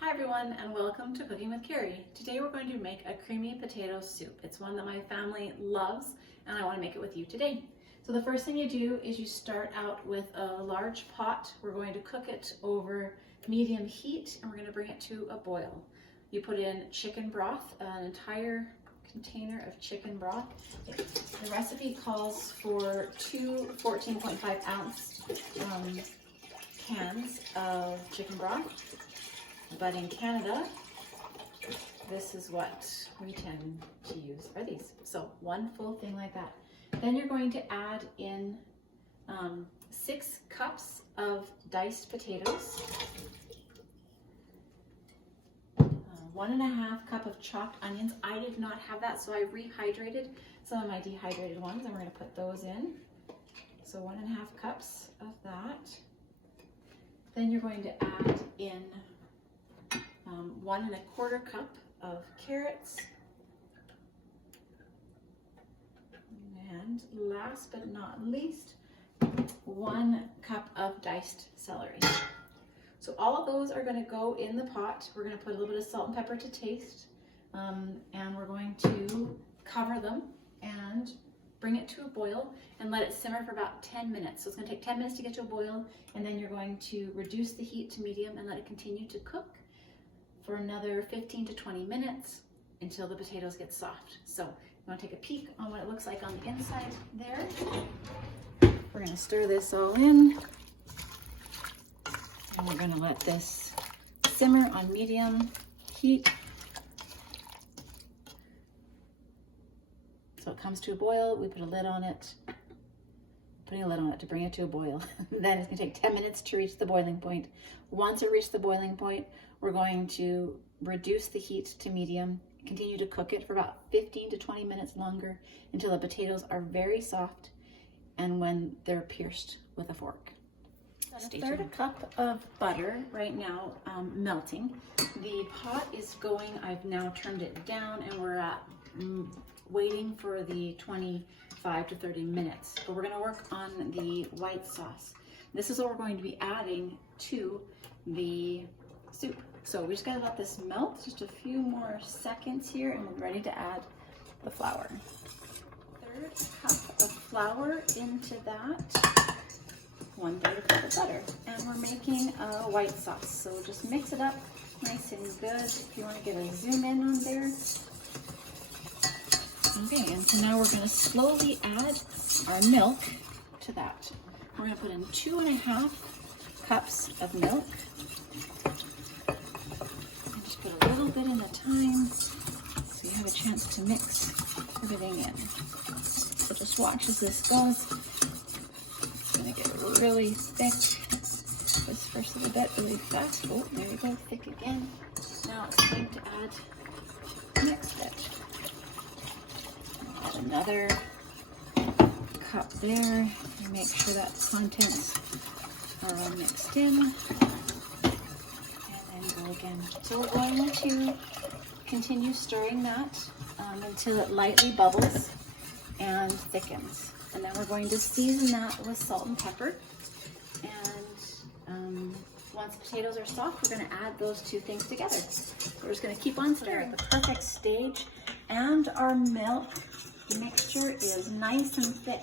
Hi everyone, and welcome to Cooking with Keri. Today we're going to make a creamy potato soup. It's one that my family loves and I want to make it with you today. So the first thing you do is you start out with a large pot. We're going to cook it over medium heat and we're going to bring it to a boil. You put in chicken broth, an entire container of chicken broth. The recipe calls for two 14.5 ounce cans of chicken broth. But in Canada, this is what we tend to use are these. So one full thing like that. Then you're going to add in 6 cups of diced potatoes, 1.5 cup of chopped onions. I did not have that, so I rehydrated some of my dehydrated ones, and we're going to put those in. So 1.5 cups of that. Then you're going to add in 1.25 cup of carrots, and last but not least, 1 cup of diced celery. So all of those are going to go in the pot. We're going to put a little bit of salt and pepper to taste, and we're going to cover them and bring it to a boil and let it simmer for about 10 minutes. So it's going to take 10 minutes to get to a boil, and then you're going to reduce the heat to medium and let it continue to cook for another 15 to 20 minutes until the potatoes get soft. So you want to take a peek on what it looks like on the inside there. We're going to stir this all in, and we're going to let this simmer on medium heat. So it comes to a boil, we put a lid on it, putting a lid on it to bring it to a boil. Then it's going to take 10 minutes to reach the boiling point. Once it reaches the boiling point, we're going to reduce the heat to medium, continue to cook it for about 15 to 20 minutes longer until the potatoes are very soft and when they're pierced with a fork. A third cup of butter right now melting. The pot is going, I've now turned it down, and we're at waiting for the 25 to 30 minutes. But we're going to work on the white sauce. This is what we're going to be adding to the soup. So we just gotta let this melt just a few more seconds here, and we're ready to add the flour. 1/3 cup of flour into that, 1/3 cup of butter, and we're making a white sauce. So just mix it up nice and good. If you want to get a zoom in on there. Okay, and so now we're going to slowly add our milk to that. We're going to put in 2.5 cups of milk. Put a little bit in at a time so you have a chance to mix everything in. So just watch as this goes. It's going to get really thick. This first little bit really fast. Oh, there we go, thick again. Now it's time to add the next bit. Add another cup there. And make sure that the contents are all mixed in. Again. So we're going to continue stirring that until it lightly bubbles and thickens. And then we're going to season that with salt and pepper. And once the potatoes are soft, we're going to add those two things together. We're just going to keep on stirring. The perfect stage, and our milk mixture is nice and thick.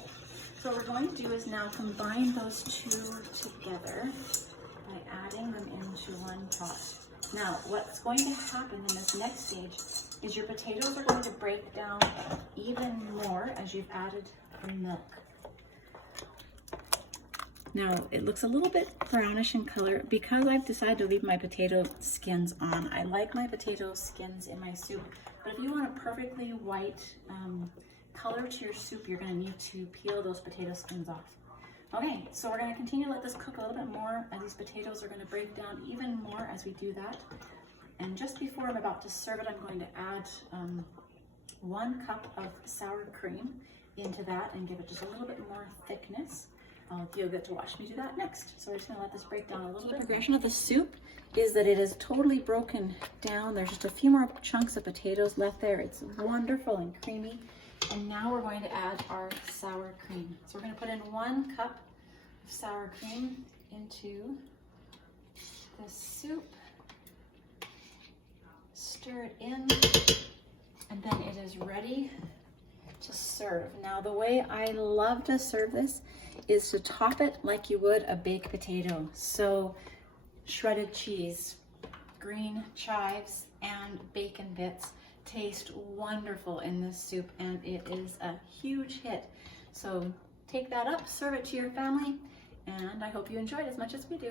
So what we're going to do is now combine those two together by adding them into one pot. Now, what's going to happen in this next stage is your potatoes are going to break down even more as you've added the milk. Now, it looks a little bit brownish in color because I've decided to leave my potato skins on. I like my potato skins in my soup, but if you want a perfectly white color to your soup, you're going to need to peel those potato skins off. Okay, so we're going to continue to let this cook a little bit more, as these potatoes are going to break down even more as we do that. And just before I'm about to serve it, I'm going to add 1 cup of sour cream into that and give it just a little bit more thickness. You'll get to watch me do that next. So we're just going to let this break down a little bit. The progression of the soup is that it is totally broken down. There's just a few more chunks of potatoes left there. It's wonderful and creamy. And now we're going to add our sour cream. So we're going to put in 1 cup of sour cream into the soup. stir it in, and then it is ready to serve. Now, the way I love to serve this is to top it like you would a baked potato. So shredded cheese, green chives, and bacon bits taste wonderful in this soup, and it is a huge hit. So take that up, serve it to your family, and I hope you enjoyed as much as we do.